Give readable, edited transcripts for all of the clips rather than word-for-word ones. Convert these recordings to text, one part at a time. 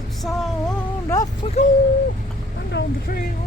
Rock Sound, off we go, and down the trail.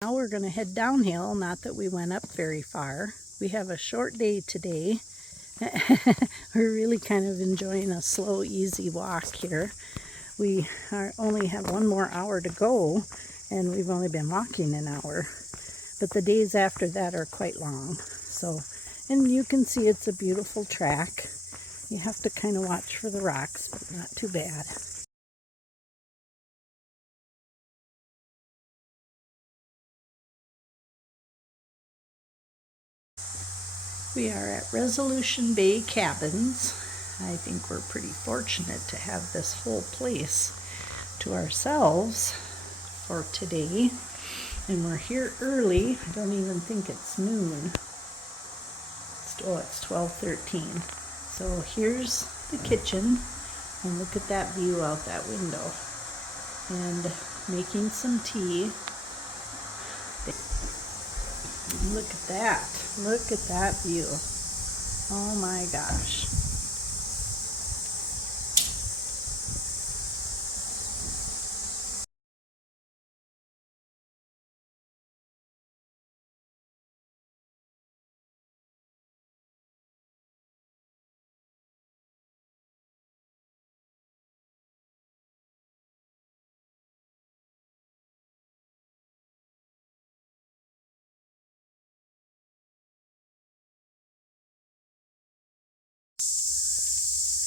Now we're going to head downhill, not that we went up very far. We have a short day today. We're really kind of enjoying a slow, easy walk here. We only have one more hour to go, and we've only been walking an hour. But the days after that are quite long. And you can see it's a beautiful track. You have to kind of watch for the rocks, but not too bad. We are at Resolution Bay Cabins. I think we're pretty fortunate to have this whole place to ourselves for today. And we're here early. I don't even think it's noon. It's 12:13. So here's the kitchen. And look at that view out that window. And making some tea. Look at that. Look at that view. Oh my gosh.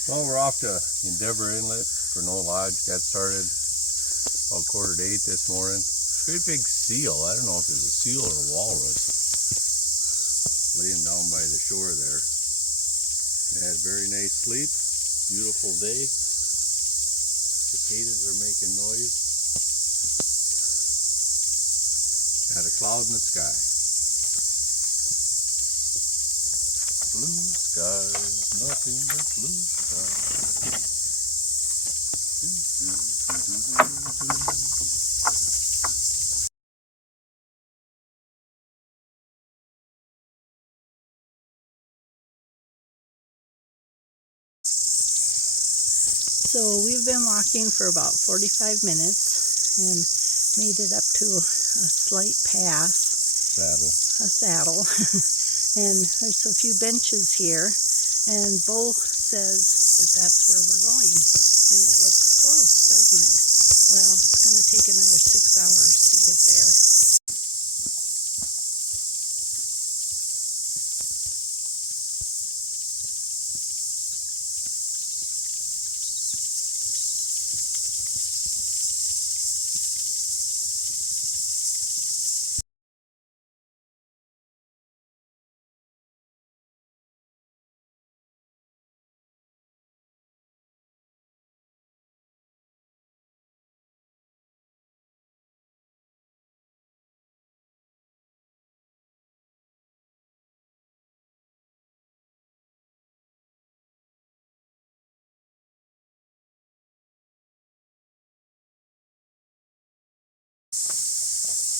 Well, we're off to Endeavor Inlet for No Lodge. Got started about 7:45 this morning. Great big seal. I don't know if it's a seal or a walrus laying down by the shore there. They had a very nice sleep. Beautiful day. Cicadas are making noise. Got a cloud in the sky. Blue skies, nothing but blue skies. So we've been walking for about 45 minutes and made it up to a slight pass. A saddle. And there's a few benches here, and Bo says that that's where we're going, and it looks close, doesn't it? Well, it's going to take another 6 hours to get there.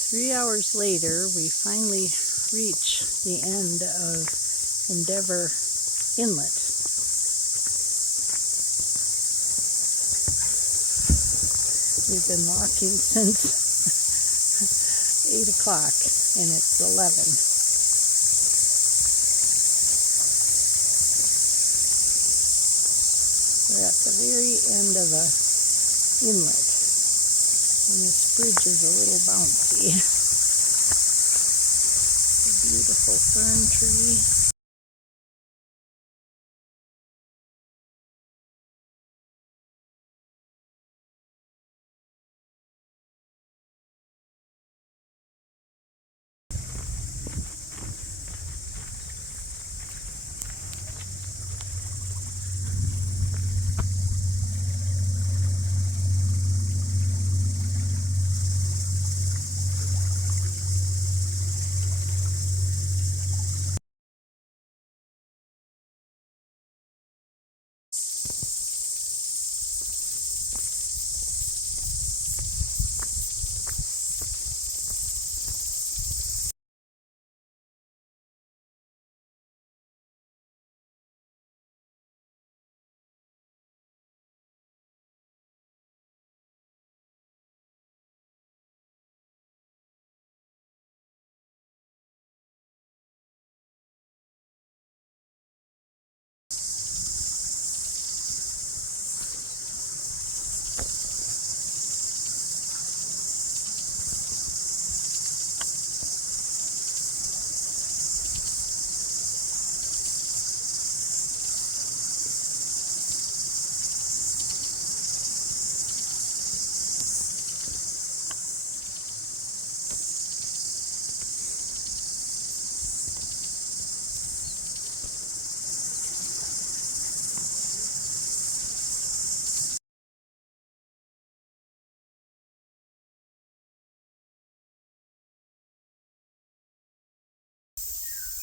Three hours later, we finally reach the end of Endeavor Inlet. We've been walking since 8 o'clock, and it's 11. We're at the very end of a inlet, and this bridge is a little bouncy. A beautiful fern tree.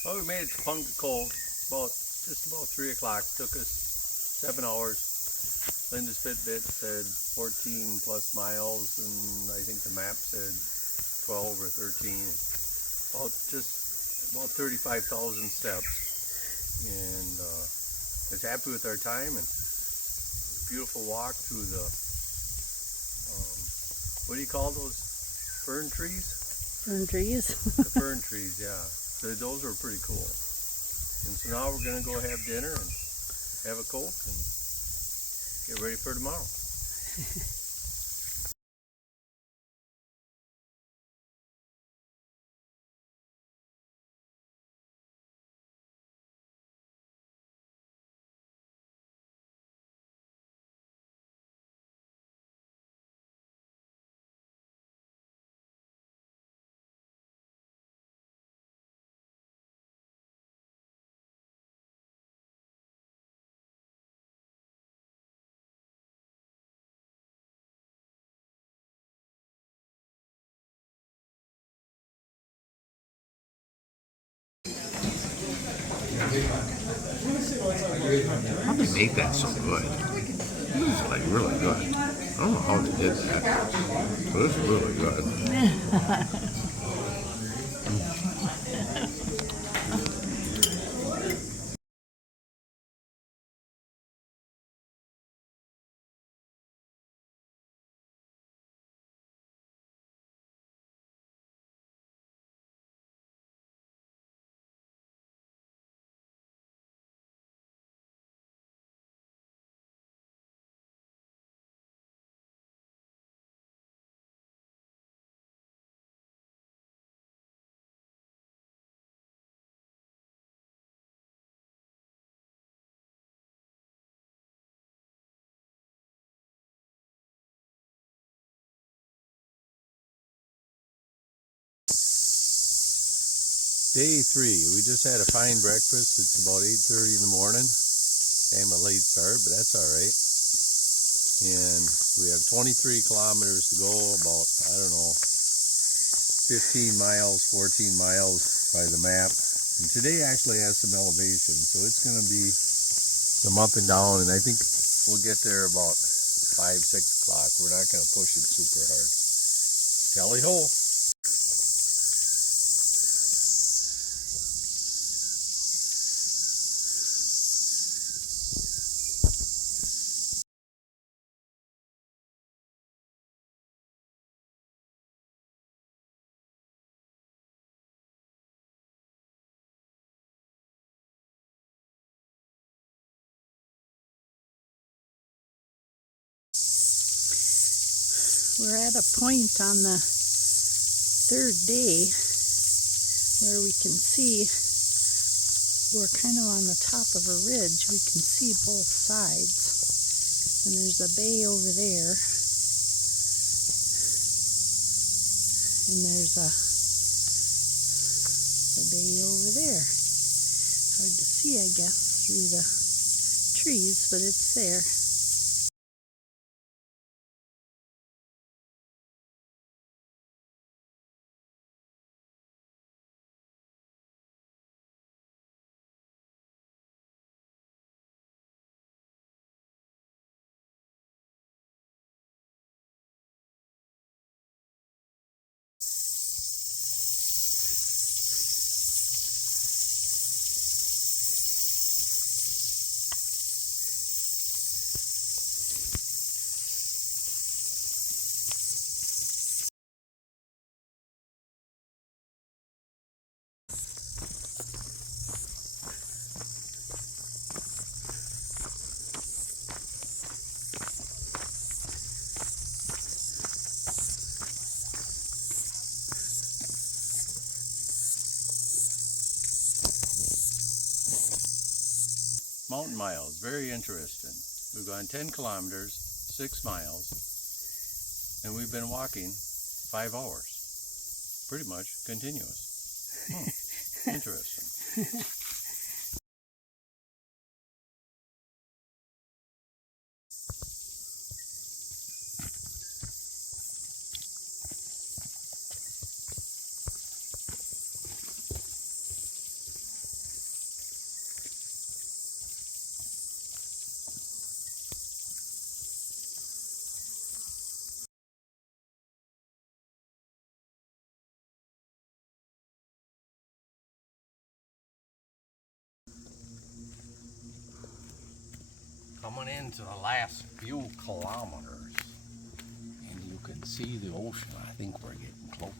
Well, we made it to Punta Cove just about 3 o'clock. Took us 7 hours. Linda's Fitbit said 14 plus miles, and I think the map said 12 or 13. About 35,000 steps, and I was happy with our time, and beautiful walk through the what do you call those fern trees? Fern trees. The fern trees, yeah. Those were pretty cool. And so now we're gonna go have dinner and have a Coke and get ready for tomorrow. How did they make that so good? It was like really good. I don't know how they did that. But it's really good. Day 3. We just had a fine breakfast. It's about 8:30 in the morning. Came a late start, but that's all right. And we have 23 kilometers to go, about, I don't know, 15 miles, 14 miles by the map. And today actually has some elevation, so it's going to be some up and down, and I think we'll get there about 5, 6 o'clock. We're not going to push it super hard. Tally ho! We're at a point on the third day where we can see we're kind of on the top of a ridge. We can see both sides, and there's a bay over there, and there's the bay over there. Hard to see, I guess, through the trees, but it's there. Mountain miles, very interesting. We've gone 10 kilometers, 6 miles, and we've been walking 5 hours. Pretty much continuous. Interesting. coming into the last few kilometers, and you can see the ocean. I think we're getting close.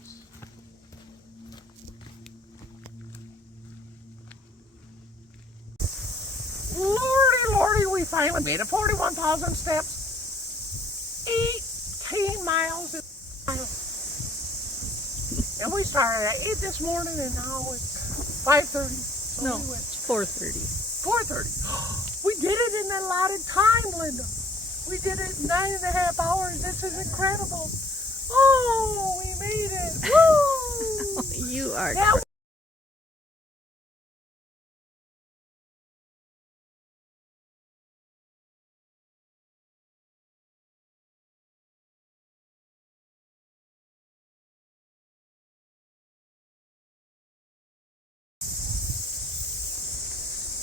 Lordy, we finally made it. 41,000 steps, 18 miles. And we started at 8 this morning, and now it's 5:30. So No, we went it's 4:30. 4:30. We did it in the allotted time, Linda. We did it in 9.5 hours. This is incredible. Oh, we made it. Woo! You are Now,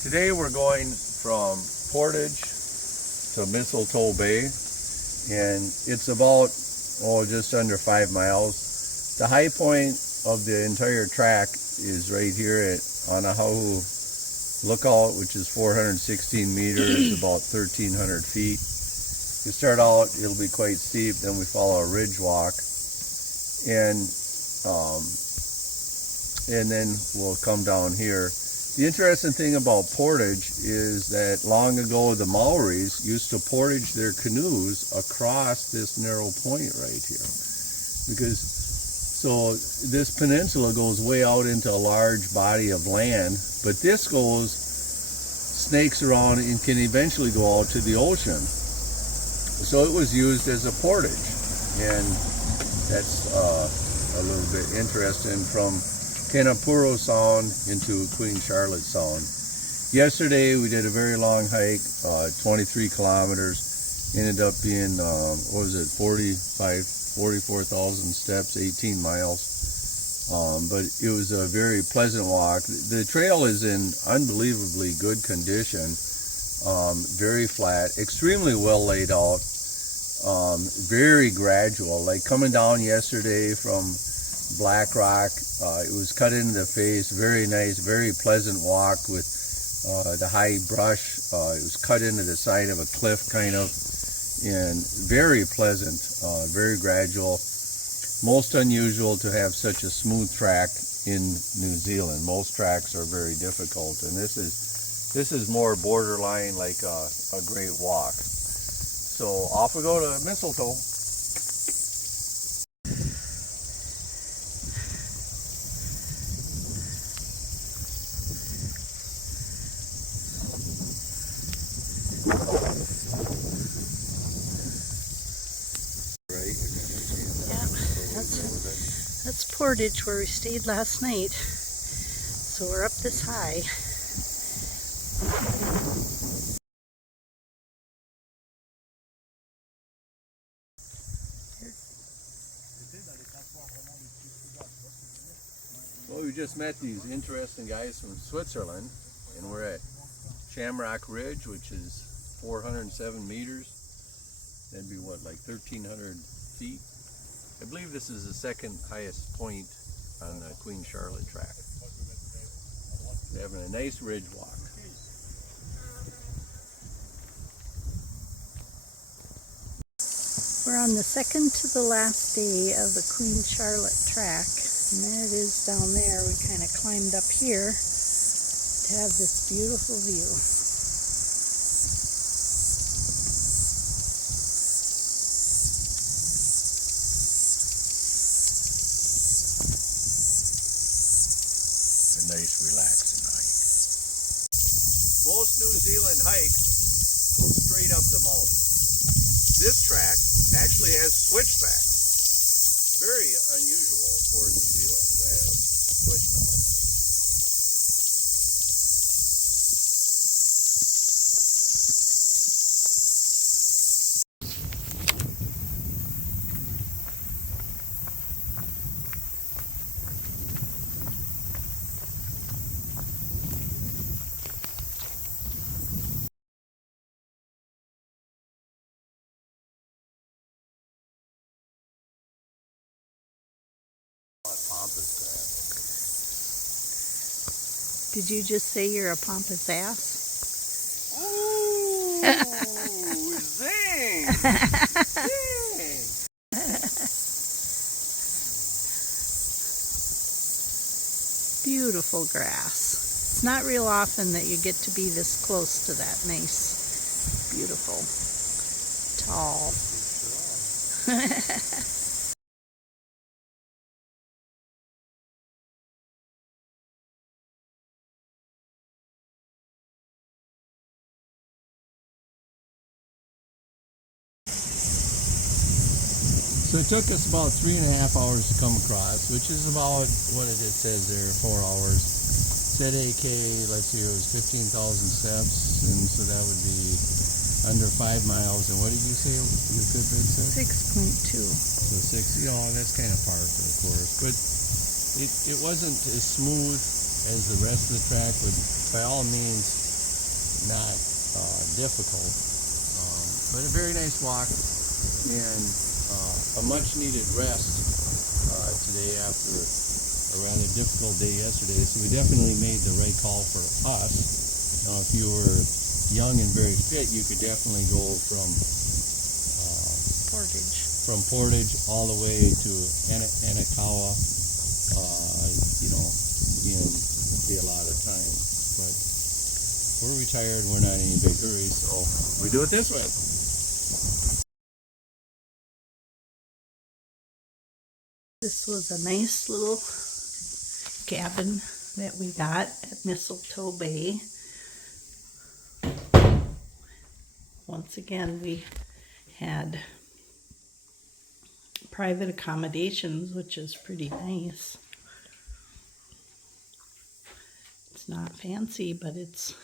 today we're going from Portage to Mistletoe Bay, and it's about, just under 5 miles. The high point of the entire track is right here at Anahahu Lookout, which is 416 meters, about 1,300 feet. You start out, it'll be quite steep, then we follow a ridge walk, and then we'll come down here. The interesting thing about Portage is that long ago the Maoris used to portage their canoes across this narrow point right here. So this peninsula goes way out into a large body of land, but this snakes around and can eventually go out to the ocean. So it was used as a portage, and that's a little bit interesting from Kenapuro Sound into Queen Charlotte Sound. Yesterday we did a very long hike, 23 kilometers, ended up being, 44,000 steps, 18 miles. But it was a very pleasant walk. The trail is in unbelievably good condition, very flat, extremely well laid out, very gradual. Like coming down yesterday from Black Rock, it was cut into the face, very nice, very pleasant walk with the high brush. It was cut into the side of a cliff kind of, and very pleasant, very gradual. Most unusual to have such a smooth track in New Zealand. Most tracks are very difficult, and this is more borderline like a great walk. So off we go to Mistletoe. That's Portage, where we stayed last night. So we're up this high. Well, we just met these interesting guys from Switzerland, and we're at Shamrock Ridge, which is 407 meters. That'd be what, like 1,300 feet? I believe this is the second highest point on the Queen Charlotte track. They're having a nice ridge walk. We're on the second to the last day of the Queen Charlotte track, and there it is down there. We kind of climbed up here to have this beautiful view. A nice relaxing hike. Most New Zealand hikes go straight up the mountain. This track actually has switchbacks. Very unusual for New Zealand to have switchbacks. Did you just say you're a pompous ass? Oh. Beautiful grass. It's not real often that you get to be this close to that nice, beautiful, tall. So it took us about 3.5 hours to come across, which is about what it says there, 4 hours. Said AK, let's see, it was 15,000 steps, and so that would be under 5 miles. And what did you say your Fitbit said? 6.2. So 6, that's kind of par for the course. But it wasn't as smooth as the rest of the track, but by all means not difficult. But a very nice walk, and a much needed rest today after a rather difficult day yesterday. So we definitely made the right call for us. Now, if you were young and very fit, you could definitely go from Portage all the way to Anakawa, in a lot of time. But we're retired, we're not in any big hurry, so we do it this way. This was a nice little cabin that we got at Mistletoe Bay. Once again, we had private accommodations, which is pretty nice. It's not fancy, but it's,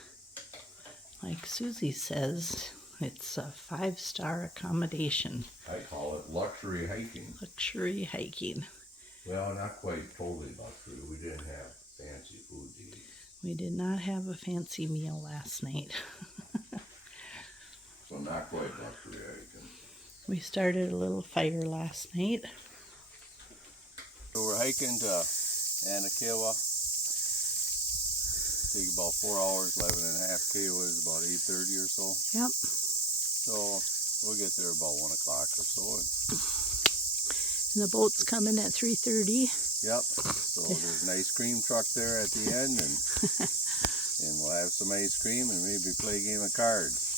like Susie says, it's a 5-star accommodation. I call it luxury hiking. Luxury hiking. Well, not quite totally luxury. We didn't have fancy food to eat. We did not have a fancy meal last night. So not quite luxury hiking. We started a little fire last night. So we're hiking to Anakawa. Take about 4 hours, 11.5 K was about 8:30 or so. Yep. So we'll get there about 1 o'clock or so. And the boat's coming at 3:30. Yep. So there's an ice cream truck there at the end, and we'll have some ice cream and maybe play a game of cards.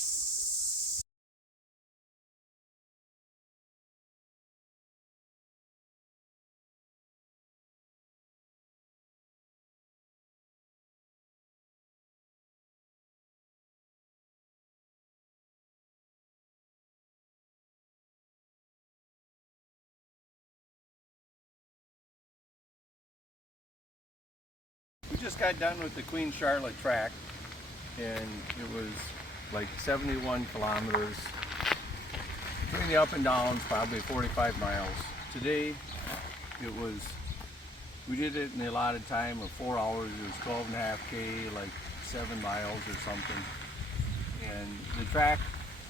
We just got done with the Queen Charlotte track, and it was like 71 kilometers. Between the up and downs, probably 45 miles. Today, we did it in the allotted time of 4 hours. It was 12.5 K, like 7 miles or something. And the track,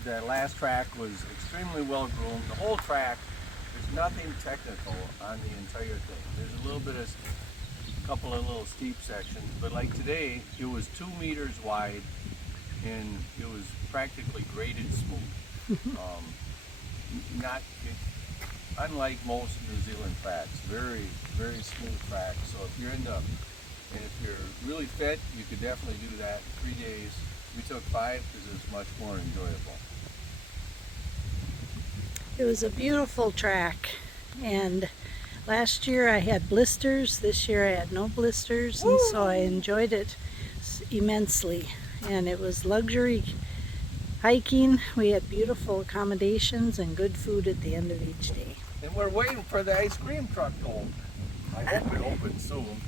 that last track was extremely well groomed. The whole track, there's nothing technical on the entire thing. There's a little bit of couple of little steep sections, but like today it was 2 meters wide and it was practically graded smooth. Unlike most New Zealand tracks, very, very smooth track. So if you're if you're really fit, you could definitely do that in 3 days. We took 5 because it's much more enjoyable. It was a beautiful track, and last year I had blisters, this year I had no blisters, and so I enjoyed it immensely. And it was luxury hiking. We had beautiful accommodations and good food at the end of each day. And we're waiting for the ice cream truck to open. I hope it opens soon.